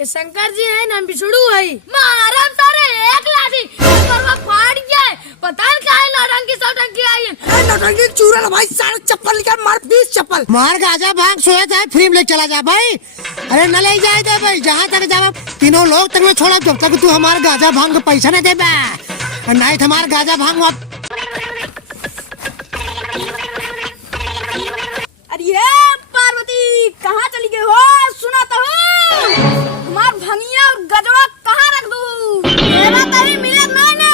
ये शंकर जी है ना बिछड़ू है महाराज सारे एक लाठी परवा फाड़ गया पता नहीं क्या है नौटंकी सौटंकी आई है नौटंकी चूरन भाई सारे चप्पल निकाल मार 20 चप्पल मार गाजा भांग सोया जाए फ्री में लेके चला जा भाई। अरे न ले जाए दे भाई जहाँ तक जाओ तीनों लोग तक में छोड़ा जब तक तू हमारे गाजा भांग को पैसा न दे नहीं हमारे गाजा भांग। अरे पार्वती कहाँ चली गई हो सुना तो हमार भंगिया और गजवा कहाँ रख दूं ये बात अभी मिले नहीं ना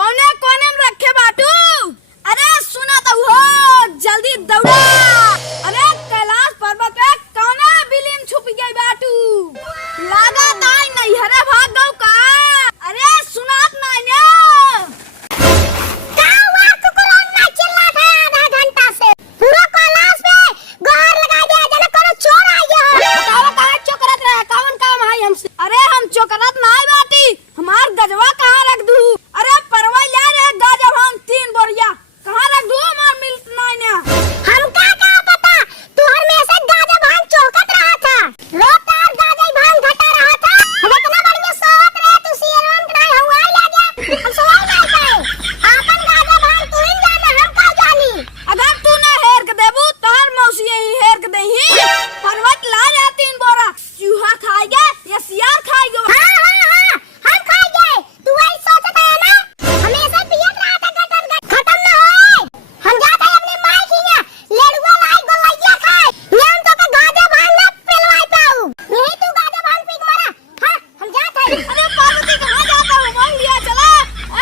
कोने कोने में रखे बाटू। अरे सुना तो हो जल्दी दौड़ा। अरे कैलाश पर्वत पे कौने बिलीन छुप गई बाटू लागा ताई नहीं हरे भाग गौ का। अरे सुनात नहीं ना अरे हम चोकरत नाई बाटी हमार गजवा कहाँ रख दू। अरे परवल ले रे गाजा भांग 3 बोरिया कहाँ रख दू हमार मिलत नाई ने हमका क्या पता तू हर में से गाजा भांग चौकत रहा था रोज तार गाजा भांग घटा रहा था हम इतना बढ़िया सोवत रहे तू सीरवन बनाई हुआ ले गया हम सोई नहीं पाए आपन गाजा भांग तू ही जाने हम का जानी। अगर तू ना हेर के देबू तार मौसी ही हेर के देही परवत ला रे 3 बोरा चूहा खाएगा या सियार खाएगा। हाँ हम खाई गए तू वही सोचता है ना हमेशा पियत रहा था गटर खत्म ना होए हम जाते हैं अपनी माई की ना लेडुआ लाई गोलैया खाए हम तो का गाजा भांग ना पिलवाई पाऊ नहीं तू गाजा भांग पी के मरा। हां हम जाते हैं। अरे पार्वती कहाँ जाता है मोग लिया चला।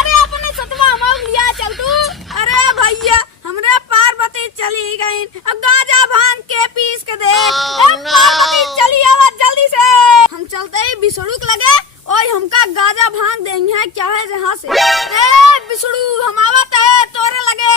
अरे अपने सतवा मोग लिया चल तू। अरे भैया हमरे पार्वती चली गई अब गाजा भांग के पीस के दे पार्वती चली आवा जल्दी से हम चलते ही बिसड़ूक लगे और हमका गाजा भांग देंगे क्या है जहाँ से। ए बिसड़ू हम आवत है तोरे लगे।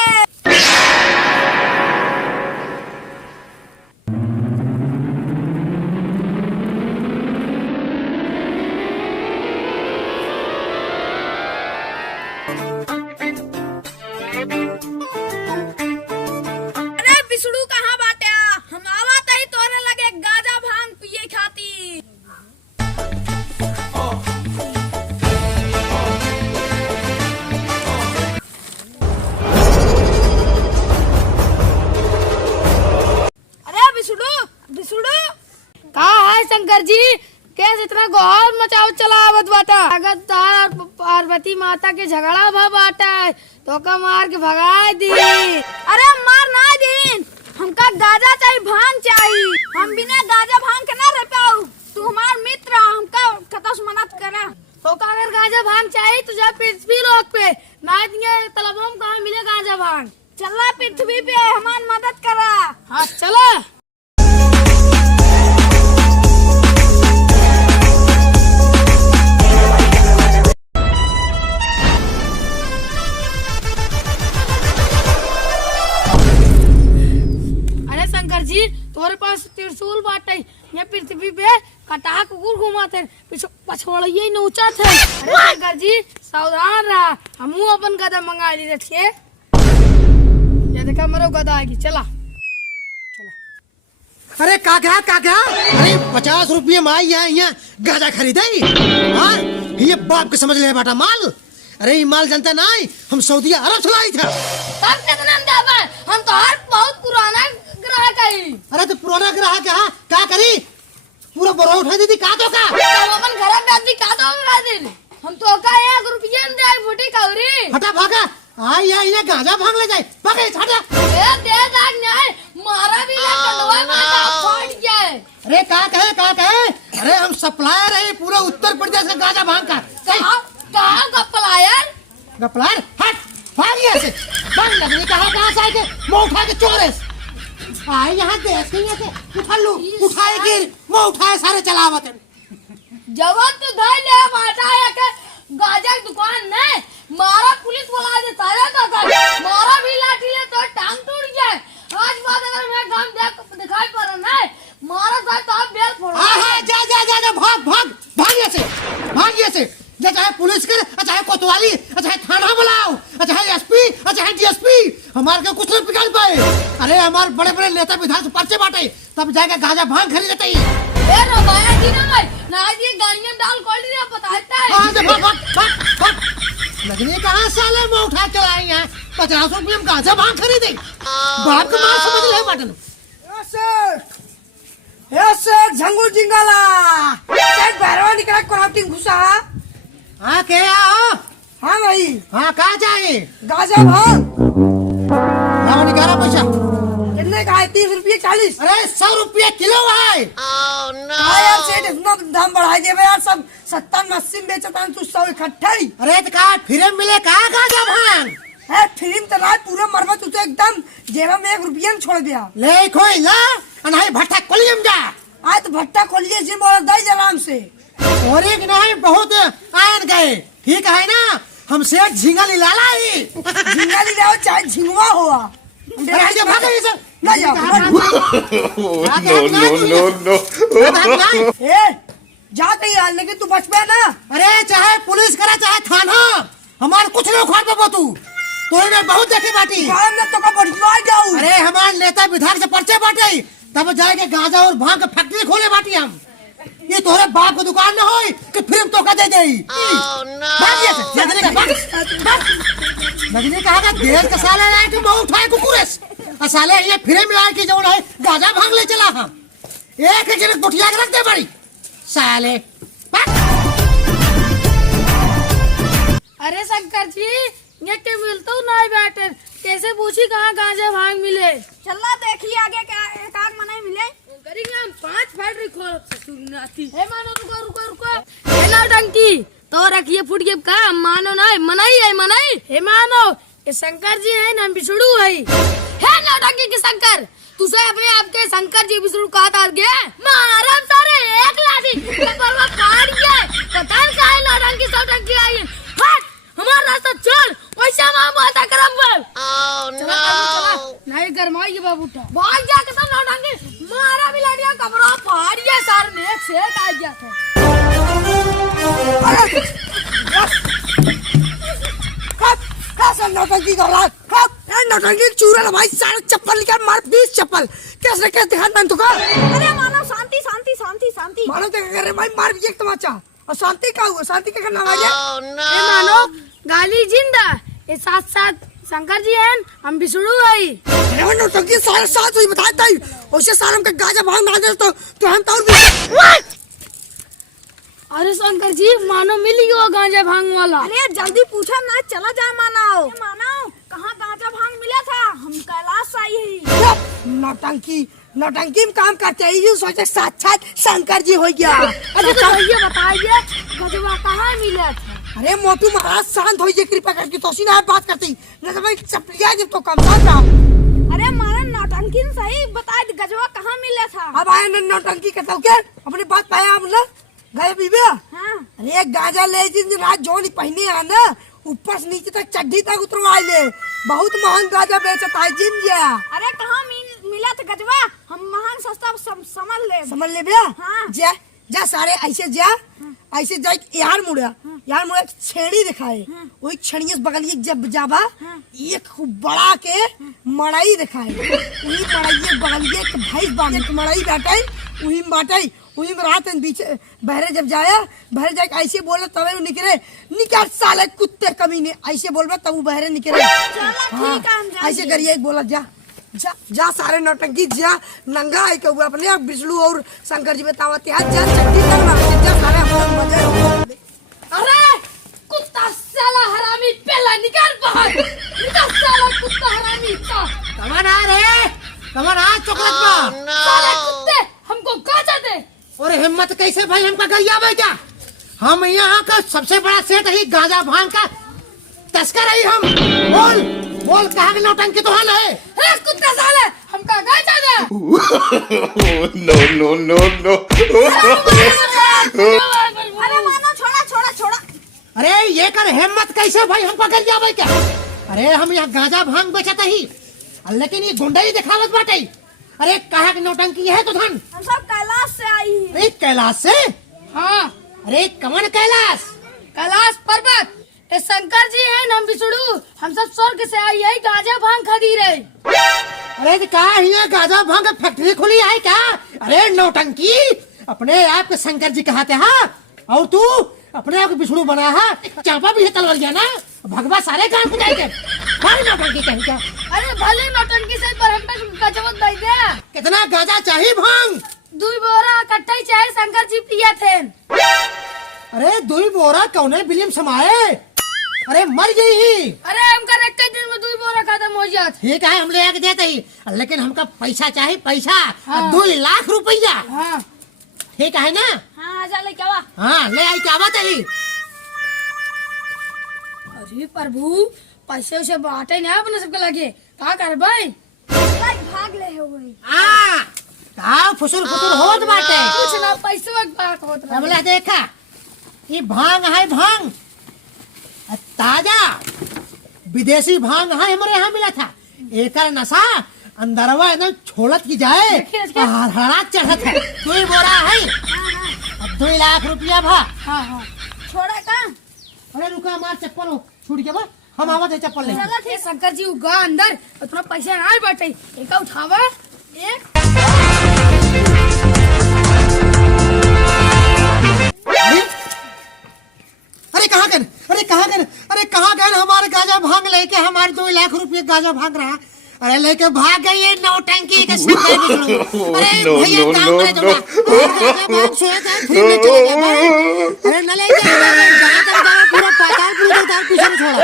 अरे बिसड़ू कहाँ बाटे हम आवत है तोरे लगे गाजा भांग पिए खाती। अरे बिसड़ू बिसड़ू कहाँ है शंकर जी कैसे इतना गोहार मचाओ चला आवत बाटा अगर तार पार्वती माता के झगड़ा भा बाटा तो का मार के भगाए दी। अरे मार ना दीन हमका गाजा चाहिए भांग चाहिए हम बिना गाजा भांग के ना रह पाऊ तू हमार मित्र हमका कतस मदद करा तो का अगर गाजा भांग चाहिए तो जा पृथ्वी लोक पे ना दिए तलबों में कहाँ मिले गाजा भांग चला पृथ्वी पे हमार मदद करा। हाँ चला। अरे शंकर जी तोरे पास त्रिशूल बाटे ये पृथ्वी पे कटाह कुकुर घुमाते पछोड़िए नोचा थे। अरे शंकर जी सावधान रहा हमू अपन गदा मंगा ली रखिए ये देखा मरो गदा आएगी चला चला। अरे का क्या अरे 50 रुपये में आई यहाँ गाजा खरीदे हाँ ये बाप के समझ ले बेटा माल। अरे ये माल जनता नहीं हम सऊदी अरब चलाई था तब कितना देबे हम तो हर बहुत पुराना ग्राहक है। अरे तो पुराना ग्राहक है क्या करी पूरा बोरा उठा दी थी का तो का अपन घर में आदमी का तो उड़ा दे हम तो का 1 रुपया में दे फुटी कौरी हटा भागा आई ये गाजा भांग ले जाए भागे हटा ए दे दाग नहीं मारा भी ना कंडवा में फाड़ गया है। अरे का कहे अरे हम सप्लायर है पूरा उत्तर प्रदेश का गाजा भांग का कहाँ गप्पलायर गप्पलायर हट भाग यहाँ से भाग लगने कहाँ से आए थे मुँह उठा के चोरे आए यहाँ देश के यहाँ से उठा लो उठाए गिर मुँह उठाए सारे चलावत जवान तो धाई ले माटा है के गाजा की दुकान नहीं मारा पुलिस बुला दे सारे का मारा भी लाठी ले तो टांग टूट जाए। आज बात अगर मैं गांव दिखाई पड़ रहा नहीं मारा था तो आप बेल फोड़ जा भाग यहाँ से चाहे पुलिस कर चाहे कोतवाली चाहे थाना बुलाओ चाहे एसपी चाहे डीएसपी हमारे को कुछ नहीं बिगाड़ पाए। अरे हमारे बड़े बड़े नेता विधायक पर्चे बांटे तब जाके गाजा भांग खरीदते ही ना ये गाड़ियां में डाल खोल दिया बताता है। हाँ, भाग भाग भाग भाग। लगने कहाँ साले में उठा के लाई हैं 50 रुपये में गांजा भांग खरीदे। बाप का माल समझ ले बटन। यस सर झंगुल जिंगाला सेठ भैरवा निकला क्राफ्टिंग घुसा। हाँ क्या हो? हाँ भाई हाँ कहाँ जाए? गाजा भांग लाओ निकाला पैसा। कितने का है? 30 रुपये 40। अरे 100 रुपये किलो है। हाँ यार सेठ इतना दाम बढ़ाई देवे यार, सब 70-80 में बेचता है, तू 100 इकट्ठा ही अरे तो कहा फिर मिले कहाँ गांजा भांग है। फिल्म तो रात पूरा मरवा तू तो एकदम जेबा में 1 रुपया छोड़ दिया। ले खोई ला अनाही भट्टा कोलियम जा। आज तो भट्टा खोलिए जी बोला दई आराम से। और एक नहीं बहुत आयन गए ठीक है ना। हम सेठ झींगा लाला ही झिंगा ले जाओ चाहे झिंगवा हुआ। अरे ये भाग इधर ना जाओ no. ए जा कहीं हाल लेकिन तू बच पाया ना। अरे चाहे पुलिस करे चाहे थाना हमारे कुछ नहीं उखाड़ पे तू तो इन्हें बहुत देखे बाटी। काम ना तो का बढ़िया जाऊं। अरे हमारे नेता विधायक से पर्चे बाटे तब जाके गांजा और भांग की फैक्ट्री खोले बाटी हम। ये तोरे बाप को दुकान न होई कि फिल्म तो का दे देई। लगने कहा देश का साले आए कि मैं उठाए कुकुरेस और साले ये फिल्म में आए कि जो है गांजा भांग ले चला हम एक एक जन बुटिया के रख दे बड़ी साले। अरे शंकर जी ये के मिलता ना बैठे कैसे पूछी कहाँ गांजा भांग मिले। चलना देखिए आगे क्या एक आग मनाई मिले। करेंगे हम 5 फैक्ट्री खोल आती है। मानो रुको हे नौटंकी तो रखिए फुट के का मानो ना मनाई है मनाई हे मानो ये शंकर जी है ना बिछड़ू है नौटंकी के शंकर तुझे अपने आपके शंकर जी बिछड़ू कहा था गे मारा सारे एक लाठी परवा फाड़ गया पता नहीं काहे नौटंकी सौटंकी आई है। हट हमारा रास्ता छोड़ वैसा मां बात करम बोल। चला नहीं गरमाई बाबू उठा भाग जा के तो नौटंकी मारा भी लाड़िया कमरा फाड़ गया सारे ने एक सेठ आ गया था। नौटंकी कर रहा नौटंकी चूरा भाई सारे चप्पल निकाल मार 20 चप्पल कैसे कैसे दिखा मैं तुका। अरे मानव शांति शांति शांति शांति। मानो तो कर रहे भाई मार भी एक तमाचा और शांति का हुआ शांति का नाम आ गया। ए मानो गाली जिंदा ये साथ साथ शंकर जी हैं हम बिछड़ू आई। अरे वो नौटंकी सारे साथ हुई बताता ही उसे सारे हम का गाजा भांग ना दे तो हम तो अरे शंकर जी मानो मिल गया गांजा भांग वाला। अरे जल्दी पूछा ना चला जा मानव। मानव कहाँ गांजा भांग मिला था हम कैलाश से आई है। नौटंकी में काम करते हैं ये सोचे साक्षात शंकर जी हो गया। अरे तो ये बताइए गजवा कहाँ मिला था। अरे मोटू महाराज शांत हो जाइए कृपा करके तो सीधा बात करती नहीं तो भाई चपलिया जब तो कम था। अरे मानव नौटंकी सही बता गजवा कहाँ मिला था। अब आए नौटंकी कहता हूँ क्या अपनी बात पाया आप ना गए बीबे। हाँ। अरे गांजा ले जिन रात जोनी पहने है ना ऊपर से नीचे तक चड्डी तक उतरवा ले बहुत महंगा गांजा बेचता है जिन गया। अरे कहाँ मिला था गजवा हम महंग सस्ता समझ ले भैया। हाँ। जा सारे ऐसे जा ऐसे जा यार मुड़ा छेड़ी दिखाए वही छेड़िए बगल जब जाबा एक खूब बड़ा के मड़ाई दिखाए वही मड़ाई बगल भैंस बांधे मड़ाई बाटे वही बाटे वही में रात बीच बहरे जब जाया बहरे जाके ऐसे बोला तब निकले निकाल साले कुत्ते कमीने ऐसे बोलबा तब बहरे निकले। हाँ, ऐसे करिए बोला जा जा जा सारे नौटंकी जा नंगा है के अपने आप विष्णु और शंकर जी बतावते हैं जा चट्टी करना जा सारे हम मजे। अरे कुत्ता साला हरामी पहला निकाल बाहर निकाल साला कुत्ता हरामी का कमान आ चॉकलेट साले कुत्ते हमको गांजा दे। और हिम्मत कैसे भाई हमका गैया भाई क्या हम यहाँ का सबसे बड़ा सेठ है गांजा भांग का तस्कर है हम। बोल कहाँ के नौटंकी तो हाल है कुत्ता साले हमका गांजा दे। No. अरे मानो छोड़ा। अरे ये कर हिम्मत कैसे भाई हमका गैया भाई क्या। अरे हम यहाँ गांजा भांग बेचते ही लेकिन ये गुंडा ही दिखावत बाटे। अरे कहाँ के नौटंकी है तो धन हम सब कैलाश से आई है। अरे कैलाश से। हाँ अरे कमन कैलाश पर्वत ये शंकर जी हैं हम बिछड़ू हम सब स्वर्ग से आई है गांजा भांग खरीद रहे। अरे क्या ये गांजा भांग फैक्ट्री खुली है क्या। अरे नौटंकी अपने आप के शंकर जी कहते हाँ, और तू अपने आप को विष्णु बना है। चापा भी है तलवरिया ना, भगवा सारे काम को जाएंगे भाई नौटंकी कहीं क्या। अरे भले नौटंकी से पर हम पे गजबत दई दे। कितना गांजा चाहिए भांग? 2 बोरा इकट्ठा ही चाहे शंकर जी पिया थे। अरे 2 बोरा कौने बिलियम समाए, अरे मर गई। अरे हमका एक दिन में 2 बोरा खत्म हो जात। ठीक है हम ले आके देते ही, लेकिन हमका पैसा चाहिए, पैसा। हाँ। 2 लाख रुपया। हाँ ठीक है ना? हाँ आजा लेके आवा। हाँ ले आई क्या बात है। अरे प्रभु पैसे उसे बांटे ना अपने सबके लगे का कर भाई भाग ले हो गई। हाँ फुसुर फुसुर होत बाटे। कुछ ना पैसे वक्त बात होत रहा। हमला देखा ये भांग है, भांग ताजा विदेशी भांग है, हमारे यहाँ मिला था। एकर नशा अंदरवा एकदम छोड़त की जाए, हड़हड़ात चढ़त है। 2 बोरा है, 2 लाख रुपया भा। हाँ हाँ छोड़ा का। अरे रुका मार चप्पल हो छूट गया बा, हम आवा दे चप्पल ले। चला थे शंकर जी उगा अंदर और थोड़ा पैसे ना बैठे एक उठावा एक। अरे कहाँ गए, अरे कहाँ गए, अरे कहाँ गए हमारे गाजा भांग लेके, हमारे 2 लाख रुपये गाजा भाग रहा। अरे लेके भाग गई ये नौटंकी के संगे बिगड़ू। अरे भैया काम करे तो भाग सोया था फिर में चले गया। अरे न ले जा पूरा पाताल पूरा पीछे छोड़ा।